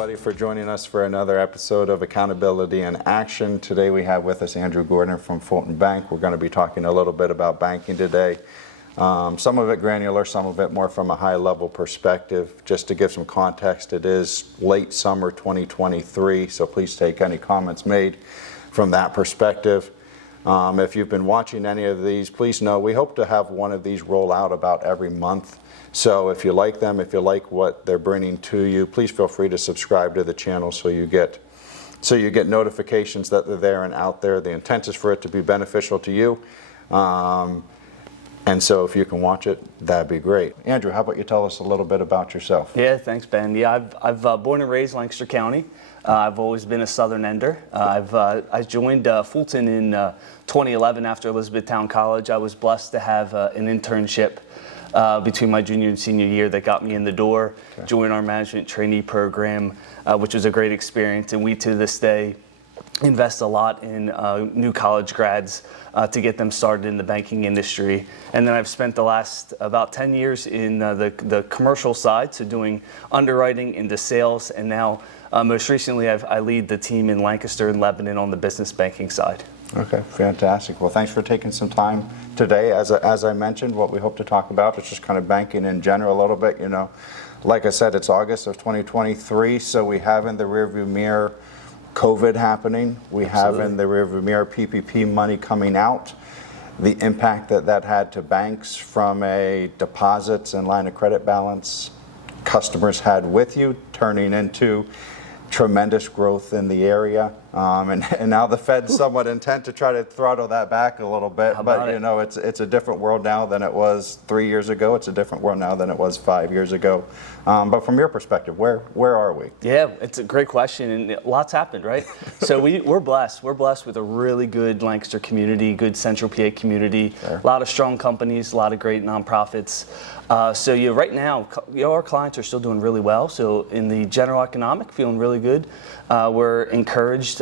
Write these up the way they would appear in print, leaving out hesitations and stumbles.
everybody for joining us for another episode of Accountability in Action. Today we have with us Andrew Gordon from Fulton Bank. We're going to be talking a little bit about banking today. Some of it granular, some of it more from a high level perspective. Just to give some context, it is late summer 2023, so please take any comments made from that perspective. If you've been watching any of these, please know we hope to have one of these roll out about every month. So if you like them, if you like what they're bringing to you, please feel free to subscribe to the channel so you get notifications that they're there and out there. The intent is for it to be beneficial to you. And so if you can watch it, that'd be great. Andrew, how about you tell us a little bit about yourself? Yeah, thanks, Ben. Yeah, I've born and raised Lancaster County. I've always been a Southern ender. I joined Fulton in 2011 after Elizabethtown College. I was blessed to have an internship between my junior and senior year that got me in the door, joined our management trainee program, which was a great experience. And we, to this day, invest a lot in new college grads to get them started in the banking industry. And then I've spent the last about 10 years in the commercial side, so doing underwriting into sales. And now, most recently, I lead the team in Lancaster and Lebanon on the business banking side. Okay, fantastic. Well, thanks for taking some time today. As I mentioned, what we hope to talk about is just kind of banking in general a little bit. You know, like I said, it's August of 2023, so we have in the rearview mirror COVID happening. We have in the rearview mirror PPP money coming out. The impact that had to banks from a deposits and line of credit balance customers had with you, turning into tremendous growth in the area, and now the Fed's somewhat intent to try to throttle that back a little bit. But you know, it's a different world now than it was 3 years ago. It's a different world now than it was 5 years ago. But from your perspective, where are we? Yeah, it's a great question, and lots happened, right? So we're blessed. We're blessed with a really good Lancaster community, good Central PA community, a lot of strong companies, a lot of great nonprofits. So right now, our clients are still doing really well. So in the general economic, feeling really good. We're encouraged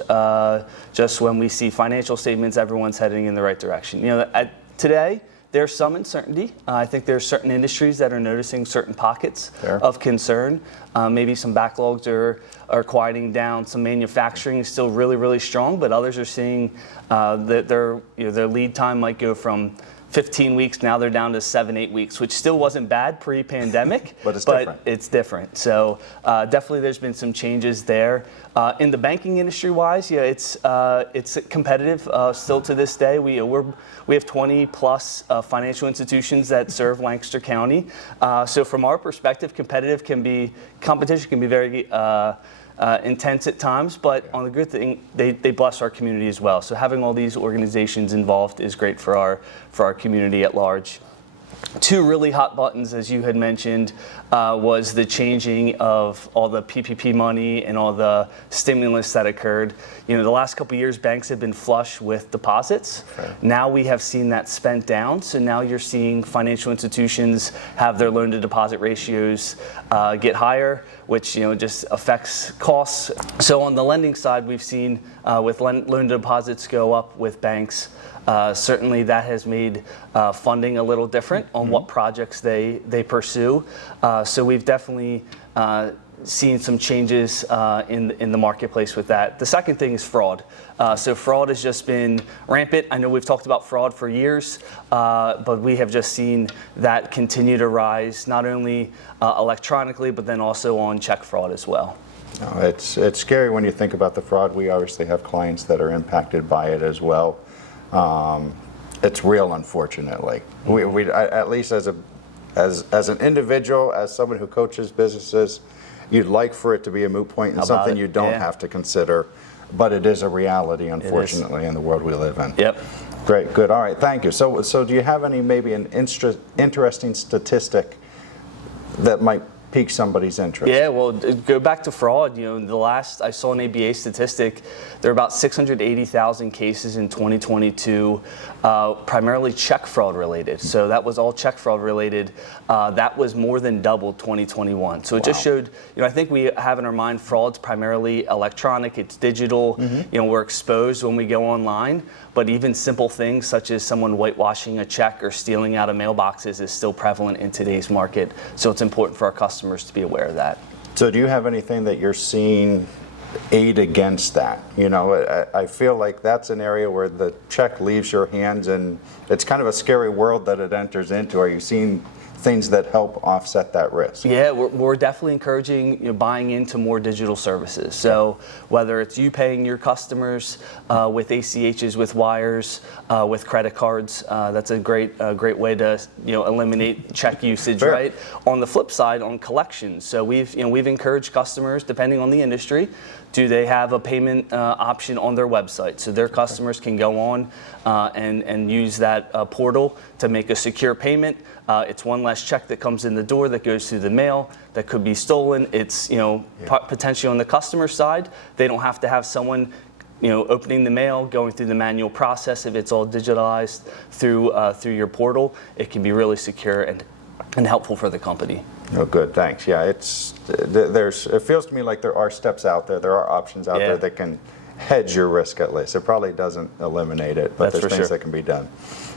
just when we see financial statements, everyone's heading in the right direction. You know, today, there's some uncertainty. I think there's certain industries that are noticing certain pockets of concern. Maybe some backlogs are quieting down. Some manufacturing is still really, really strong, but others are seeing that their lead time might go from 15 weeks, now they're down to 7-8 weeks, which still wasn't bad pre-pandemic, but it's different. So definitely there's been some changes there. In the banking industry wise, yeah, it's competitive still to this day. We have 20 plus financial institutions that serve Lancaster County. So from our perspective, competition can be very intense at times, but on the good thing, they bless our community as well. So having all these organizations involved is great for our community at large. Two really hot buttons, as you had mentioned, was the changing of all the PPP money and all the stimulus that occurred. You know, the last couple of years, banks have been flush with deposits. Now we have seen that spent down. So now you're seeing financial institutions have their loan to deposit ratios get higher, which just affects costs. So on the lending side, we've seen with loan to deposits go up with banks. Certainly that has made funding a little different on what projects they pursue. So we've definitely seen some changes in the marketplace with that. The second thing is fraud. So fraud has just been rampant. I know we've talked about fraud for years, but we have just seen that continue to rise, not only electronically, but then also on check fraud as well. No, it's scary when you think about the fraud. We obviously have clients that are impacted by it as well. It's real, unfortunately. We at least as an individual, as someone who coaches businesses, you'd like for it to be a moot point and something you don't have to consider, but it is a reality, unfortunately, in the world we live in. Yep. Great, good. All right, thank you. So do you have maybe an interesting statistic that might pique somebody's interest? Yeah, well, go back to fraud. The last I saw an ABA statistic, there are about 680,000 cases in 2022, primarily check fraud related. So that was all check fraud related. That was more than double 2021. So it just showed, I think we have in our mind fraud's primarily electronic, it's digital. We're exposed when we go online, but even simple things such as someone whitewashing a check or stealing out of mailboxes is still prevalent in today's market. So it's important for our customers to be aware of that. So do you have anything that you're seeing aid against that? You know, I feel like that's an area where the check leaves your hands, and it's kind of a scary world that it enters into. Are you seeing things that help offset that risk? Yeah, we're definitely encouraging buying into more digital services. So whether it's you paying your customers with ACHs, with wires, with credit cards, that's a great way to eliminate check usage, Fair. right? On the flip side, on collections, so we've encouraged customers, depending on the industry, do they have a payment option on their website, so their customers can go on and use that portal to make a secure payment. It's one less check that comes in the door that goes through the mail that could be stolen. It's potentially on the customer side. They don't have to have someone opening the mail, going through the manual process. If it's all digitalized through your portal, it can be really secure and helpful for the company. Oh, good, thanks. Yeah, it feels to me like there are steps out there, there are options out there that can hedge your risk at least. It probably doesn't eliminate it, but That's there's for things sure. that can be done.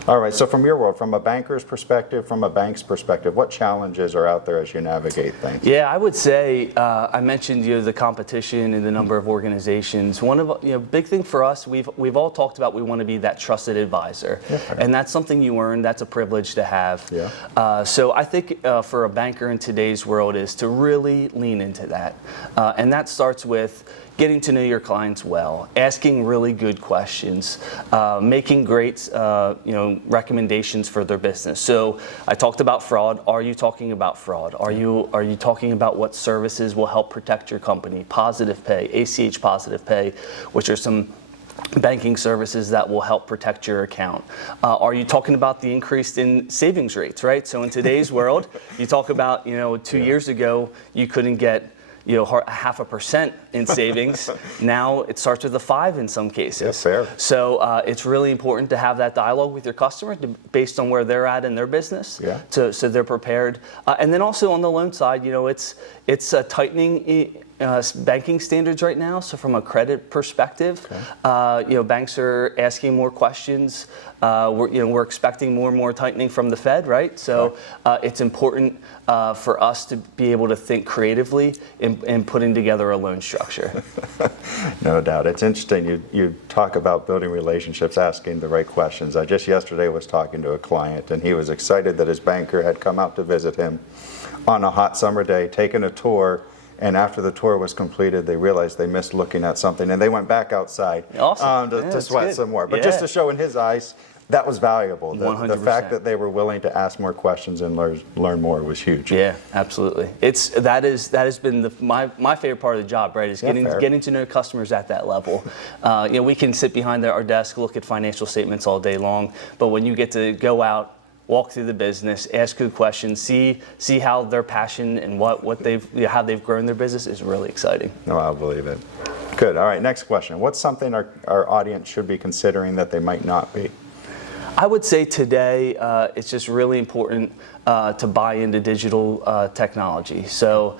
All right, so from your world, from a banker's perspective, from a bank's perspective, what challenges are out there as you navigate things? Yeah, I would say I mentioned the competition and the number of organizations. One of big thing for us, we've all talked about we want to be that trusted advisor, and that's something you earn. That's a privilege to have. Yeah. So I think for a banker in today's world is to really lean into that, and that starts with getting to know your clients well, asking really good questions, making great recommendations for their business. So I talked about fraud. Are you talking about fraud? Are you talking about what services will help protect your company? Positive pay, ACH positive pay, which are some banking services that will help protect your account. Are you talking about the increase in savings rates, right? So in today's world, you talk about 2 years ago, you couldn't get 0.5% in savings. Now it starts with a 5 in some cases. Yeah, fair. So it's really important to have that dialogue with your customer based on where they're at in their business, so they're prepared. And then also on the loan side, it's tightening banking standards right now. So from a credit perspective, banks are asking more questions. We're expecting more and more tightening from the Fed, right? So it's important for us to be able to think creatively in putting together a loan structure. No doubt. It's interesting. You talk about building relationships, asking the right questions. I just yesterday was talking to a client, and he was excited that his banker had come out to visit him on a hot summer day, taken a tour. And after the tour was completed, they realized they missed looking at something, and they went back outside to sweat some more. But just to show in his eyes, that was valuable. The fact that they were willing to ask more questions and learn more was huge. Yeah, absolutely. That has been my favorite part of the job, right? Is getting to know customers at that level. We can sit behind our desk, look at financial statements all day long, but when you get to go out, walk through the business, ask good questions, see how their passion and how they've grown their business is really exciting. No, I believe it. Good. All right, next question. What's something our audience should be considering that they might not be? I would say today it's just really important to buy into digital technology. So,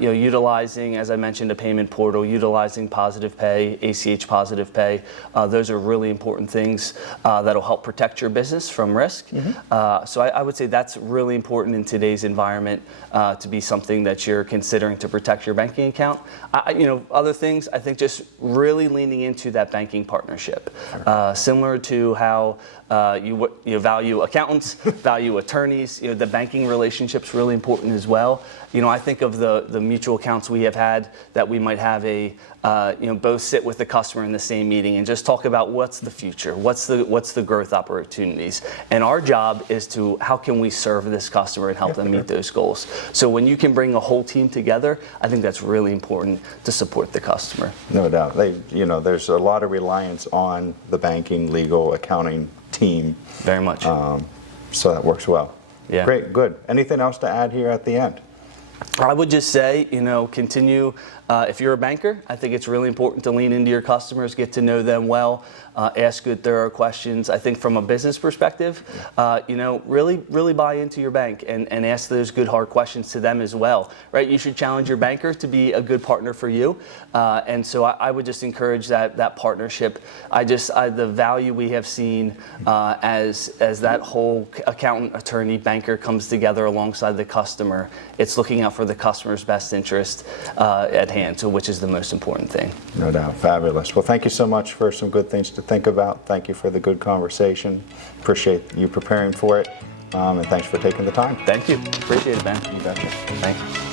utilizing, as I mentioned, a payment portal, utilizing positive pay, ACH positive pay, those are really important things that'll help protect your business from risk. So I would say that's really important in today's environment to be something that you're considering to protect your banking account. Other things, I think just really leaning into that banking partnership, similar to how you value accountants, value attorneys. The banking relationship's really important as well. I think of the mutual accounts we have had that we might have both sit with the customer in the same meeting and just talk about what's the future, what's the growth opportunities, and our job is to how can we serve this customer and help them meet those goals. So when you can bring a whole team together, I think that's really important to support the customer. No doubt. There's a lot of reliance on the banking, legal, accounting team. Very much. So that works well. Yeah. Great, good. Anything else to add here at the end? I would just say, continue If you're a banker, I think it's really important to lean into your customers, get to know them well, ask good, thorough questions. I think from a business perspective, really buy into your bank and ask those good, hard questions to them as well, right? You should challenge your banker to be a good partner for you. And so I would just encourage that partnership. The value we have seen as that whole accountant, attorney, banker comes together alongside the customer, it's looking out for the customer's best interest at hand, so which is the most important thing. No doubt. Fabulous. Well, thank you so much for some good things to think about. Thank you for the good conversation. Appreciate you preparing for it. And thanks for taking the time. Thank you. Appreciate it, Ben. You betcha. Thanks.